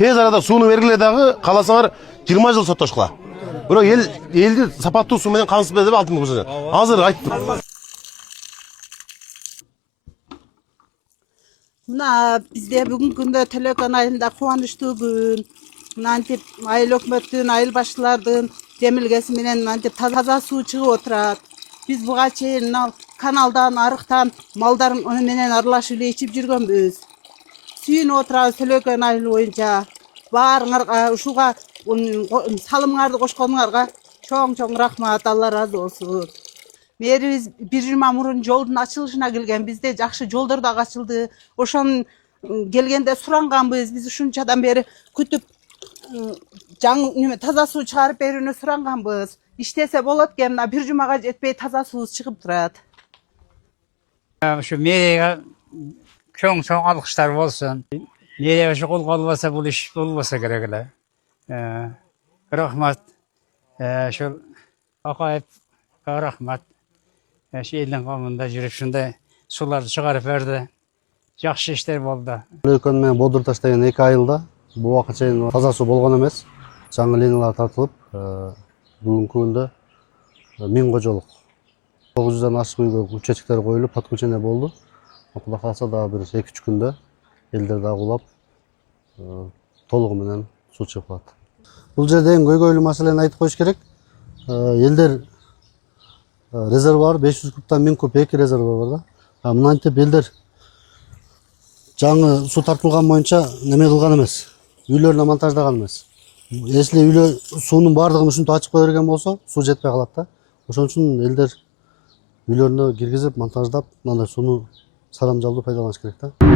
тез арада сууну бергиле дагы кааласаңар 20 жыл соттошкула. Бирок элди сапаттуу суу менен камсызбай деп алдым көрсөтөт. Азыр айттым. Мына бизде бүгүнкү күндө Төлөкөн айылында кубанычтуу күн. Мынантип айыл өкмөттүн, айыл башчылардын демилгеси менен мынантип таза суу чыгып отурат. Биз буга чейин каналдан, арыктан малдар менен аралашып эле ичип жүргөнбүз. Сүйүнүп отурабыз Төлөкөн айылы боюнча. Баарыңарга ушуга салымыңарды кошконуңарга чоң рахмат, Алла ыраазы болсун. Мэрибиз 1 жума мурун жолдун ачылышына келген, бизде жакшы жолдор да ачылды. Ошон келгенде суранганбыз, биз ушунчадан бери күтүп жаңы таза суу чыгарып берүүнү суранганбыз. İştese болот экен, мына 1 жумага жетпей таза суубуз чыгып турат. Şu mээрege чоң алкыштар болсун. Мээрege ушу колго албаса бул иш болбосо керек эле. Рахмат. Ошол Акаев рахмат. Şu элдин камында жүрүп ушундай сууларды чыгарып берди. Жакшы иштер болду. Төлөкөн менен Бодур Таш деген 2 айылда бул убакка чейин таза суу болгон эмес. Жаңы линиялар тартылып, бүгүнкү күндө 1000 кожолук 900дан ашык үйгө учеткелер коюлуп, подключение болду. Кудай кааласа дагы бир 2-3 күндө элдер дагы улап, толугу менен суу чыгып калат. Бул жерде эң көйгөйлүү маселени айтып коюш керек. Элдер резервуар 500 кубтан 1000 куб 2 резервуар бар да. Мынантип элдер жаңы суу тартылган боюнча неме кылган эмес. Үйлөрүнө монтаждаган эмес. Если үйлө суунун баардыгын ушинтип ачып кое берген болсо, суу жетпей калат да. Ошон үчүн элдер үйлөрүнө киргизип, монтаждап, мындай сууну саламжалдуу пайдаланыш керек да.